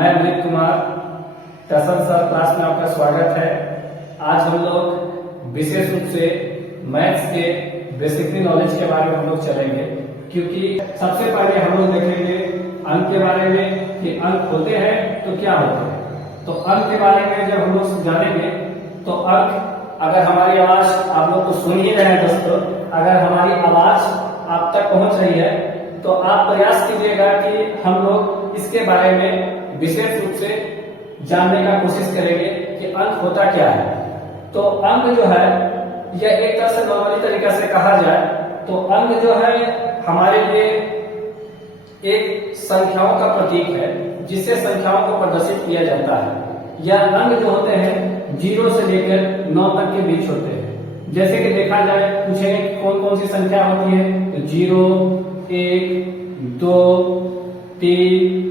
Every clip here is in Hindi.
मैं अमित कुमार टसन सर क्लास में आपका स्वागत है। आज हम लोग विशेष रूप से मैथ्स के बेसिक नॉलेज के बारे में हम लोग चलेंगे, क्योंकि सबसे पहले हम लोग देखेंगे अंक के बारे में कि अंक होते हैं तो क्या होते हैं। तो अंक के बारे में जब हम लोग जानेंगे तो अंक, अगर हमारी आवाज आप लोग तो सुन ही रहे हैं दोस्तों, अगर हमारी आवाज आप तक पहुंच रही है तो आप प्रयास कीजिएगा कि हम लोग इसके बारे में विशेष रूप से जानने का कोशिश करेंगे कि अंक होता क्या है। तो अंक जो है यह एक तरह से नॉर्मली तरीका से कहा जाए तो अंक जो है हमारे लिए एक संख्याओं का प्रतीक है, जिससे संख्याओं को प्रदर्शित किया जाता है। यह अंक जो होते हैं 0 से लेकर 9 तक के बीच होते हैं। जैसे कि देखा जाए, पूछेंगे कौन कौन सी संख्या होती है, तो 0, 1, 2, 3,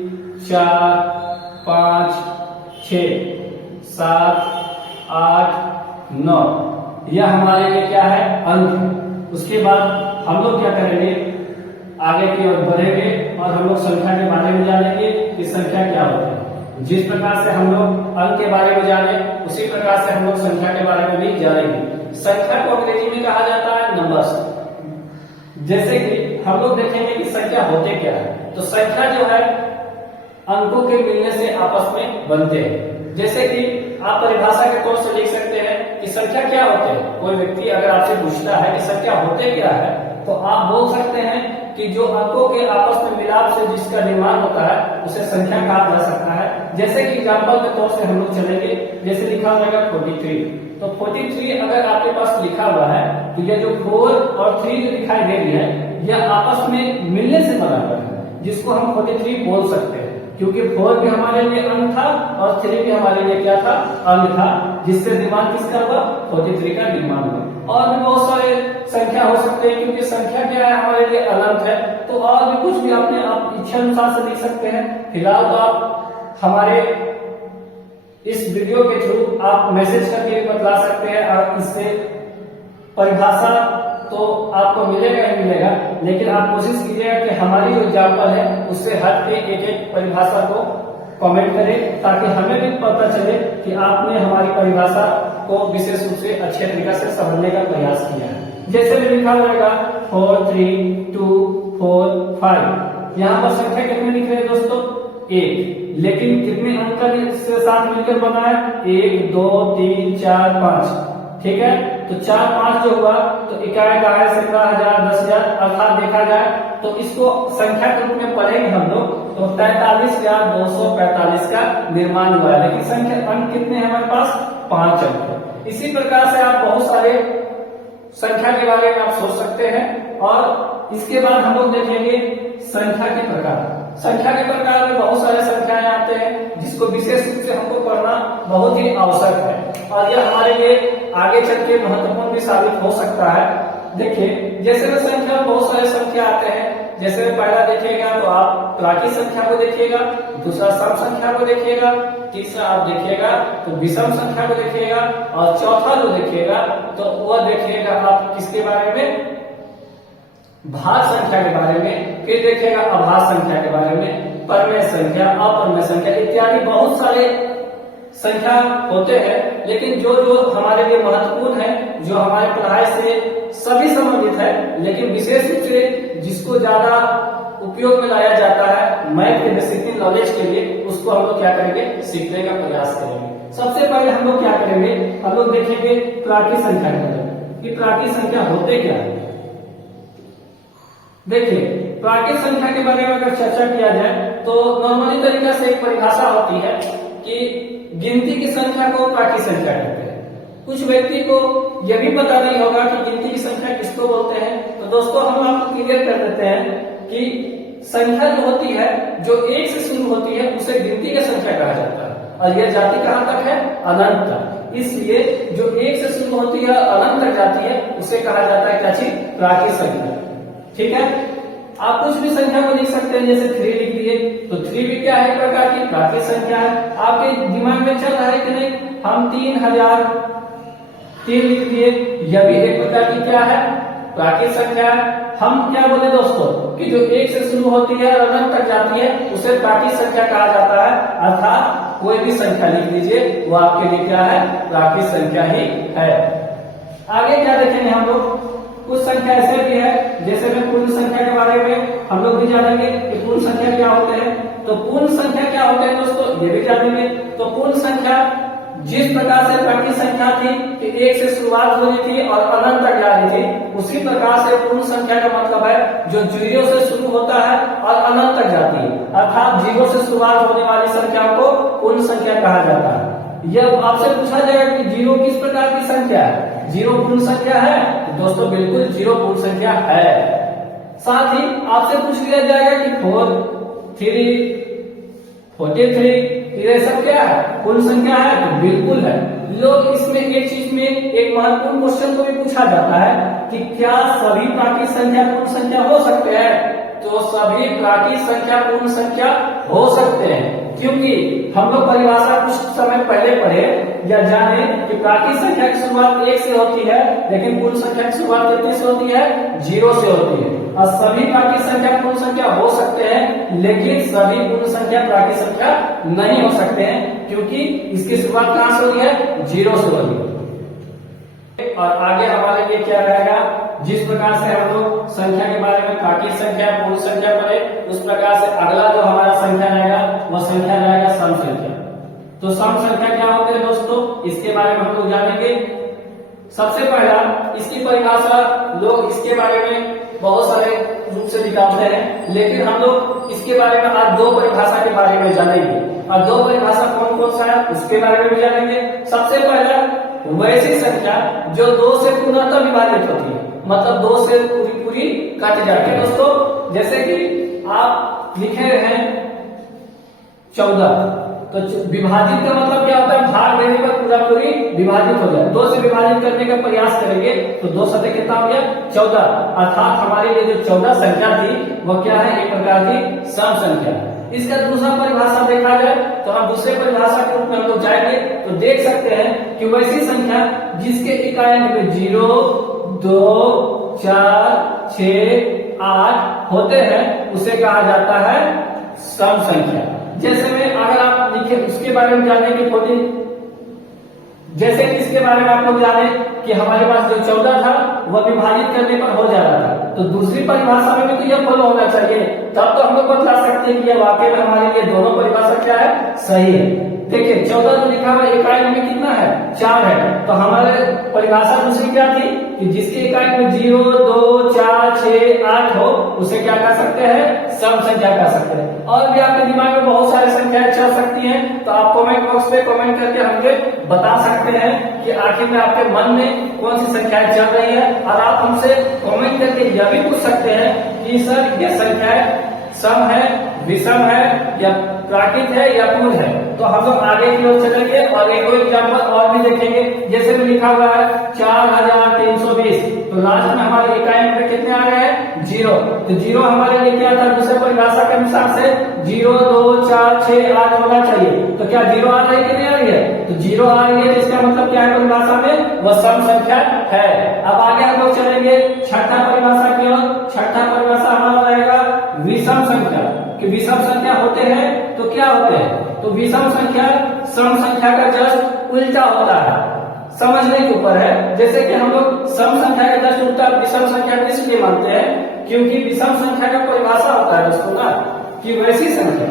4, 5, 6, 7, 8, 9, यह हमारे लिए क्या है, अंक। उसके बाद हम लोग क्या करेंगे, आगे की ओर बढ़ेंगे और हम लोग संख्या के बारे में जानेंगे कि संख्या क्या होती है। जिस प्रकार से हम लोग अंक के बारे में जाने, उसी प्रकार से हम लोग संख्या के बारे में भी जानेंगे। संख्या को अंग्रेजी में कहा जाता है नंबर्स। जैसे कि हम लोग देखेंगे कि संख्या होते क्या है, तो संख्या जो है अंकों के मिलने से आपस में बनते हैं। जैसे कि आप परिभाषा के तौर से लिख सकते हैं कि संख्या क्या होते हैं। कोई व्यक्ति अगर आपसे पूछता है कि संख्या होते क्या है, तो आप बोल सकते हैं कि जो अंकों के आपस में मिलाप से जिसका निर्माण होता है उसे संख्या कहा जा सकता है। जैसे कि एग्जाम्पल के तौर से हम लोग चलेंगे, जैसे लिखा होगा 43, तो 43 अगर आपके पास लिखा हुआ है तो यह जो 4 और 3 जो दिखाई दे रही है यह आपस में मिलने से बना हुआ है, जिसको हम 43 बोल सकते हैं। क्योंकि 4 भी हमारे लिए अंक था और 3 भी हमारे लिए क्या था, अंक था, जिससे निर्माण किसका हुआ, 43 का निर्माण हुआ। और भी बहुत सारे संख्या हो सकते हैं, क्योंकि संख्या क्या है, हमारे लिए अनंत है। तो और भी कुछ भी अपने आप इच्छा अनुसार से लिख सकते हैं। फिलहाल तो आप हमारे इस वीडियो के थ्रू आप मैसेज करके बतला सकते हैं, और इससे परिभाषा तो आपको मिलेगा ही मिलेगा, लेकिन आप कोशिश कीजिएगा कि हमारी जो एग्जाम्पल है उससे हट के एक परिभाषा को कमेंट करें, ताकि हमें भी पता चले कि आपने हमारी परिभाषा को विशेष रूप से अच्छे तरीके से समझने का प्रयास किया है। जैसे भी लिखा होगा 4, 3, 2, 4, 5, यहाँ पर संख्या कितने लिख रहे हैं दोस्तों, 1, लेकिन कितने अंक के साथ मिलकर बना है, 1, 2, 3, 4, 5, ठीक है। तो 4, 5 जो हुआ तो इकाई का है, सैकड़ा, हजार, 10,000, अर्थात देखा जाए तो इसको संख्या के रूप में पढ़ेंगे हम लोग तो 43,245 का निर्माण हुआ है। लेकिन संख्या अंक कितने हैं हमारे पास, 5 अंक। इसी प्रकार से आप बहुत सारे संख्या के बारे में आप सोच सकते हैं। और इसके बाद हम लोग देखेंगे संख्या के प्रकार। संख्या के प्रकार में बहुत सारे संख्याएं आते हैं, जिसको विशेष रूप से हमको पढ़ना बहुत ही आवश्यक है, और यह हमारे लिए आगे चल के महत्वपूर्ण भी साबित हो सकता है। देखिए, जैसे में संख्या बहुत सारे संख्या आते हैं। जैसे पहला देखिएगा तो आप प्राकृत संख्या को देखिएगा, दूसरा सम संख्या को देखिएगा, तीसरा आप देखिएगा तो विषम संख्या को देखिएगा, और चौथा जो देखिएगा तो वह देखिएगा आप किसके बारे में, भाग संख्या के बारे में। फिर देखिएगा अभाज्य संख्या के बारे में, परमेय संख्या, अपरमेय संख्या इत्यादि बहुत सारे संख्या होते हैं। लेकिन जो जो हमारे लिए महत्वपूर्ण है, जो हमारे पढ़ाई से सभी संबंधित है, लेकिन विशेष रूप से जिसको ज्यादा उपयोग में लाया जाता है मैथ के बेसिक नॉलेज के लिए, उसको हम लोग क्या करेंगे, सीखने का प्रयास करेंगे। सबसे पहले हम लोग क्या करेंगे, हम लोग देखेंगे प्राकृत संख्या के बारे में कि प्राकृत संख्या होते क्या है। देखिए, प्राकृत संख्या के बारे में अगर चर्चा किया जाए तो नॉर्मली तरीका से एक परिभाषा होती है कि गिनती की संख्या को प्राकृत संख्या कहते हैं। कुछ व्यक्ति को यह भी पता नहीं होगा कि गिनती की संख्या किसको बोलते हैं। तो दोस्तों, हम आपको क्लियर कर देते हैं कि संख्या जो होती है, जो 1 से शुरू होती है, उसे गिनती की संख्या कहा जाता है, और यह जाती कहां तक है, अनंत तक। इसलिए जो 1 से शुरू होती है अनंत तक जाती है उसे कहा जाता है क्या चीज, प्राकृत संख्या, ठीक है। आप कुछ भी संख्या को लिख सकते हैं, जैसे 3 लिख दिए तो 3 भी क्या है, एक प्रकार की प्राकृत संख्या है। आपके दिमाग में चल रहा है कि नहीं, हम 3003 लिख दिए, यह भी एक प्रकार की क्या है, प्राकृत संख्या। हम क्या बोले दोस्तों कि जो एक से शुरू होती है और अनंत तक जाती है उसे प्राकृत संख्या कहा जाता है, अर्थात कोई भी संख्या लिख लीजिए वो आपके लिए क्या है, प्राकृत संख्या ही है। आगे क्या देखेंगे हम लोग, कुछ संख्या ऐसे भी है जैसे में पूर्ण संख्या के बारे में हम लोग भी जानेंगे कि पूर्ण संख्या क्या होते हैं। तो पूर्ण संख्या क्या होते हैं दोस्तों ये भी जानेंगे। तो पूर्ण संख्या जिस प्रकार से प्राकृत संख्या थी कि एक से शुरुआत हो रही थी और अनंत तक जा रही थी, उसी प्रकार से पूर्ण संख्या का मतलब है जो जीरो से शुरू होता है और अनंत तक जाती है, अर्थात जीरो से शुरुआत होने वाली संख्या को पूर्ण संख्या कहा जाता है। यह आपसे पूछा जाएगा कि जीरो किस प्रकार की संख्या है, जीरो पूर्ण संख्या है? तो दोस्तों बिल्कुल जीरो पूर्ण संख्या है। साथ ही आपसे पूछ लिया जाएगा कि 4, 3, 43 ये सब क्या है, पूर्ण संख्या है? तो बिल्कुल है। लोग इसमें एक चीज में एक महत्वपूर्ण क्वेश्चन को भी पूछा जाता है कि क्या सभी प्राकृत संख्या पूर्ण संख्या हो सकते हैं? तो सभी प्राकृत संख्या पूर्ण संख्या हो सकते हैं, क्योंकि हम लोग परिभाषा कुछ समय पहले पढ़े या जाने कि प्राकृत संख्या की शुरुआत 1 से होती है, लेकिन पूर्ण संख्या की शुरुआत कितने से होती है, 0 से होती है। और सभी प्राकृत संख्या पूर्ण संख्या हो सकते हैं, लेकिन सभी पूर्ण संख्या प्राकृत संख्या नहीं हो सकते हैं, क्योंकि इसकी शुरुआत कहां से हो रही है, 0 से हो रही है। और आगे हमारे लिए क्या रहेगा, जिस प्रकार से हम लोग संख्या के बारे में प्राकृत संख्या पूर्ण संख्या पढ़े, उस प्रकार से अगला जो हमारा संख्या रहेगा वह संख्या रहेगा सम संख्या। तो सम संख्या क्या होते हैं दोस्तों, इसके बारे में हम लोग जानेंगे। सबसे पहला इसकी परिभाषा लोग इसके बारे में बहुत सारे रूप से निकालते हैं, लेकिन हम लोग इसके बारे में आज 2 परिभाषा के बारे में जानेंगे। और 2 परिभाषा कौन कौन सा है उसके बारे में भी जानेंगे। सबसे पहला वैसी संख्या जो 2 से पूर्णतः विभाजित होती है, मतलब 2 से पूरी कट जाती है। दोस्तों जैसे कि आप लिखे हैं 14, तो विभाजित का मतलब क्या होता है, भाग देने पर पूरा पूरी विभाजित हो जाए। 2 से विभाजित करने का प्रयास करेंगे तो 2 सतह कितना हो गया, 14, अर्थात हमारे लिए जो 14 संख्या थी वह क्या है, एक प्रकार की सम संख्या। इसका दूसरा परिभाषा देखा जाए तो हम दूसरे परिभाषा के रूप में हम लोग जाएंगे तो देख सकते हैं कि वैसी संख्या जिसके इकाइयों में 0, 2, 4, 6, 8 होते हैं उसे कहा जाता है सम संख्या। जैसे में अगर आप लिखे उसके बारे में जाने की 14, जैसे कि इसके बारे में आप लोग जाने कि हमारे पास जो 14 था वह विभाजित करने पर हो जा रहा था, तो दूसरी परिभाषा में भी तो यह फॉलो होना चाहिए, तब तो हम लोग बता सकते हैं कि यह वाकई में हमारे लिए दोनों परिभाषा क्या है, सही है। देखिए 14 जो लिखा हुआ इकाई में कितना है, 4 है, तो हमारे परिभाषा दूसरी क्या थी कि जिसके इकाई में 0, 2, 4, 6, 8 हो उसे क्या कह सकते हैं, सम संख्या कह सकते हैं। और भी आपके दिमाग में बहुत सारी संख्याएं चल सकती हैं, तो आप कमेंट बॉक्स पे कमेंट करके हमें बता सकते हैं कि आखिर में आपके मन में कौन सी संख्याएं चल रही है। और आप हमसे कमेंट करके यह भी पूछ सकते हैं कि सर यह संख्याएं सम है, विषम है या प्राकृत है या पूर्ण है। तो हम लोग आगे की ओर चलेंगे और एक एग्जाम्पल और भी देखेंगे। जैसे में लिखा हुआ है 4320, तो लास्ट में हमारे इकाई में कितने आ रहे हैं, 0। तो 0 हमारे लिए क्या था, दूसरे परिभाषा के अनुसार से 0, 2, 4, 6, 8 होना चाहिए। तो क्या 0 आ रही है कि नहीं आ रही है, तो 0 आ रही है, इसका मतलब क्या है परिभाषा में, वह सम संख्या है। अब आगे हम लोग चलेंगे छठा परिभाषा की ओर। छठा परिभाषा हमारा रहेगा विषम संख्या, कि विषम संख्या होते हैं तो क्या होते हैं, तो विषम संख्या सम संख्या का जस्ट उल्टा होता है, समझने के ऊपर है। जैसे कि हम लोग सम संख्या का जस्ट उल्टा विषम संख्या को इसलिए मानते हैं क्योंकि विषम संख्या का परिभाषा होता है दोस्तों ना, कि वैसी संख्या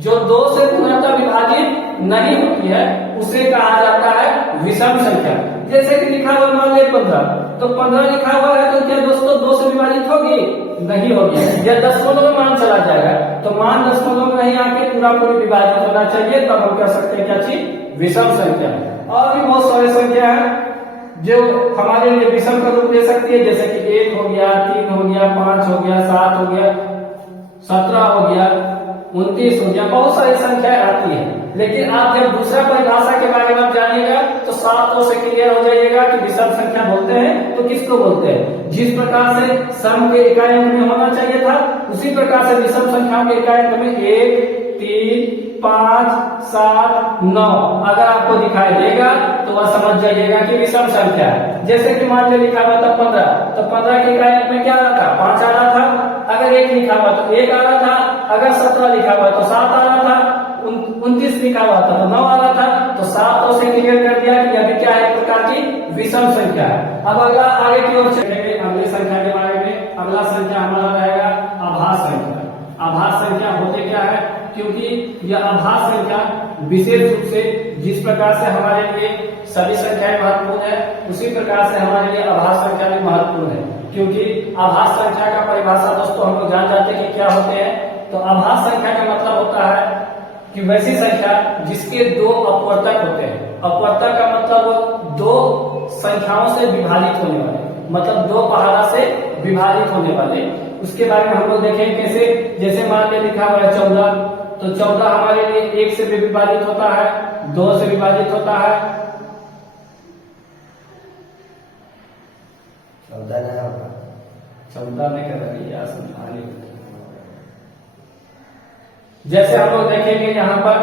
जो 2 से पूर्णतः विभाजित नहीं होती है उसे कहा जाता है विषम संख्या। जैसे कि लिखा हुआ मान लिया 15, तो 15 लिखा हुआ है तो क्या दोस्तों 2 से विभाजित होगी, नहीं होगी, या दशमलव में मान चला जाएगा, तो मान दशमलव में नहीं आके पूरा पूरी विभाजित होना चाहिए, तब हम कह सकते हैं क्या चीज, विषम संख्या। और भी बहुत सारी संख्या है जो हमारे लिए विषम का रूप ले सकती है, जैसे कि 1 हो गया, 3 हो गया, 5 हो गया, 7 हो गया, 17 हो गया, 29 हो गया, बहुत सारी संख्याएं आती है। लेकिन आप जब दूसरा परिभाषा के बारे में जानिएगा तो साफ तौर से क्लियर हो जाइएगा कि विषम संख्या बोलते हैं तो किसको बोलते हैं। जिस प्रकार से सम के इकाई अंक में होना चाहिए था, उसी प्रकार से विषम संख्या के इकाई अंक में 1, 3, 5, 7, 9 अगर आपको दिखाई देगा तो वह समझ जाइएगा कि विषम संख्या है। जैसे कि मान लीजिए लिखा हुआ था 15, तो 15 की इकाई में क्या आ रहा था? 5 आ रहा था। अगर 1 लिखा हुआ तो 1 आ रहा था। अगर 17 लिखा हुआ तो 7 आ रहा था। 29 लिखा हुआ था तो 9 आ रहा था। तो 7 से क्लियर कर दिया कि यह क्या है? एक प्रकार की विषम संख्या है। अब अगला आगे की ओर चलेंगे अगली संख्या के बारे में। अगला संख्या हमारा रहेगा आभास संख्या। आभास संख्या होते क्या है? क्योंकि यह आभास संख्या विशेष रूप से जिस प्रकार से हमारे लिए सभी संख्याएं महत्वपूर्ण है, उसी प्रकार से हमारे लिए आभास संख्या भी महत्वपूर्ण है। क्योंकि आभास संख्या का परिभाषा दोस्तों हम लोग जान जाते हैं कि क्या होते हैं। तो आभास संख्या का मतलब होता है कि वैसी संख्या जिसके 2 अपवर्तक होते हैं। अपवर्तक का मतलब 2 संख्याओं से विभाजित होने वाले, मतलब 2 पहाड़ा से विभाजित होने वाले। उसके बारे में हम लोग देखेंगे कैसे। जैसे मान लीजिए लिखा हुआ है 14, तो 14 हमारे लिए 1 से भी विभाजित होता है, 2 से विभाजित होता है। 14 में कर रही है। जैसे हम लोग देखेंगे यहाँ पर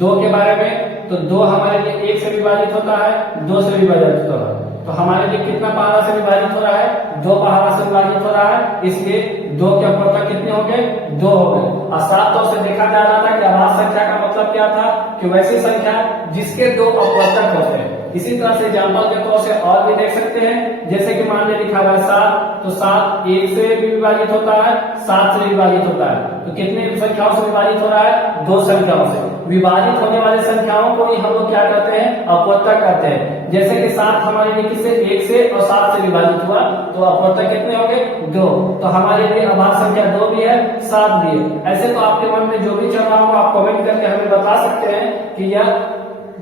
2 के बारे में, तो 2 हमारे लिए 1 से विभाजित होता है, 2 से विभाजित होता है। तो हमारे लिए कितना पहाड़ा से विभाजित हो रहा है? 2 पहाड़ा से विभाजित हो रहा है। इसलिए 2 के अपवर्तक कितने हो गए? 2 हो गए। और 7 से देखा जा रहा था कि आभास संख्या का मतलब क्या था? कि वैसी संख्या जिसके 2 अपवर्तक होते हैं। इसी तरह से एग्जाम्पल के तौर से और भी देख सकते हैं। जैसे कि मान लीजिए लिखा हुआ है 7, तो 7 1 से भी विभाजित होता है, 7 से विभाजित होता है। तो कितने संख्याओं से विभाजित हो रहा है? 2 संख्याओं से। विभाजित होने वाले संख्याओं को ही हम लोग क्या कहते हैं? अपवर्तक कहते हैं। जैसे कि 7 हमारे लिए किससे? 1 से और 7 से विभाजित हुआ, तो अपवर्तक कितने हो गए? 2। तो हमारे लिए आभास संख्या 2 भी है, 7 भी है। ऐसे तो आपके मन में जो भी चल रहा हो आप कमेंट करके हमें बता सकते हैं कि यह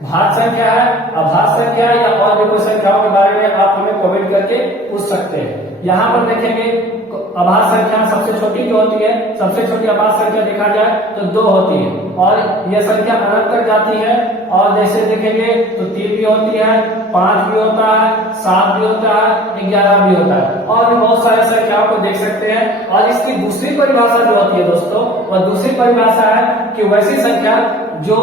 भाज्य संख्या है, आभास संख्या है, या और भी कोई संख्याओं के बारे में आप हमें कमेंट करके पूछ सकते हैं। यहाँ पर देखेंगे आभास संख्या सबसे छोटी जो होती है, सबसे छोटी आभास संख्या देखा जाए तो 2 होती है, और यह संख्या अनंत तक जाती है। और जैसे देखेंगे तो 3 भी होती है, 5 भी होता है, 7 भी होता है, 11 भी होता है, और भी बहुत सारी संख्याओं को देख सकते हैं। और इसकी दूसरी परिभाषा जो होती है दोस्तों, वह दूसरी परिभाषा है कि वैसी संख्या जो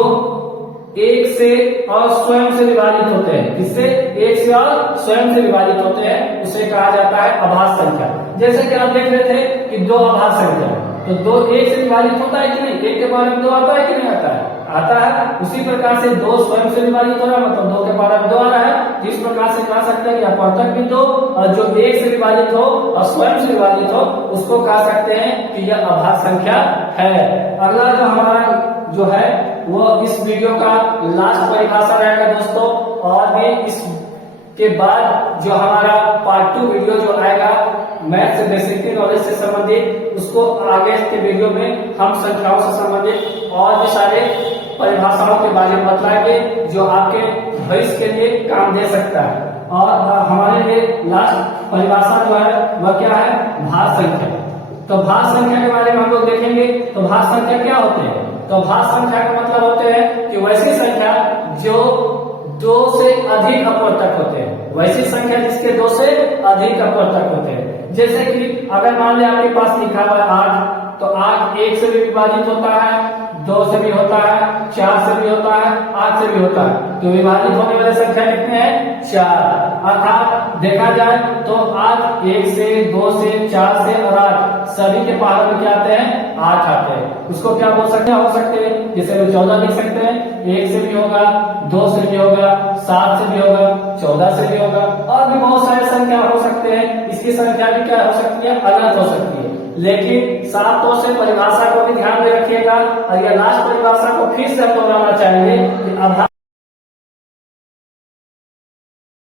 1 से और स्वयं से विभाजित होते हैं। इससे 1 से और स्वयं से विभाजित होते हैं, उसे कहा जाता है आभास संख्या। जैसे कि आप देख रहे थे कि 2 आभास संख्या, तो 2 1 से विभाजित होता है कि नहीं? 1 के पावर में 2 आता है कि नहीं आता है? आता है। उसी प्रकार से 2 स्वयं से विभाजित हो रहा है, मतलब 2 के पावर में 2 आ रहा है। इस प्रकार से कह सकते हैं कि अपवर्तक भी 2, और जो 1 से विभाजित हो और स्वयं से विभाजित हो उसको कह सकते हैं कि यह आभास संख्या है। अगला जो हमारा जो है वो इस वीडियो का लास्ट परिभाषा रहेगा दोस्तों। और भी इसके बाद जो हमारा पार्ट 2 वीडियो जो आएगा मैथ से बेसिक नॉलेज से संबंधित, उसको आगे के वीडियो में हम संख्याओं से संबंधित और भी सारे परिभाषाओं के बारे में बताएंगे जो आपके भविष्य के लिए काम दे सकता है। और हमारे लिए लास्ट परिभाषा जो है वह क्या है? भाज्य संख्या। तो भाज्य संख्या के बारे में हम लोग देखेंगे। तो भाज्य संख्या क्या होते हैं? तो भाज्य संख्या का मतलब होते हैं कि वैसी संख्या जो 2 से अधिक अपवर्तक होते हैं, वैसी संख्या जिसके 2 से अधिक अपवर्तक होते हैं। जैसे कि अगर मान लिया आपके पास लिखा हुआ है 8, तो 8 1 से भी विभाजित होता है, 2 से भी होता है, 4 से भी होता है, 8 से भी होता है। तो विभाजित होने वाले संख्या कितने हैं? 4। अर्थात देखा जाए तो 8 1 से, 2 से, 4 से और 8 सभी के पहाड़ में क्या आते हैं? 8 आते हैं। उसको क्या बोल सकते हैं? हो सकते हैं जैसे हम 14 लिख सकते हैं, 1 से भी होगा, 2 से भी होगा, 7 से भी होगा, 14 से भी होगा, और भी बहुत सारे संख्या हो सकते हैं। इसकी संख्या भी क्या हो सकती है? अनंत हो सकती है। लेकिन 7 से परिभाषा को भी ध्यान में रखिएगा। और यह लास्ट परिभाषा को फिर से हम दोहराना चाहेंगे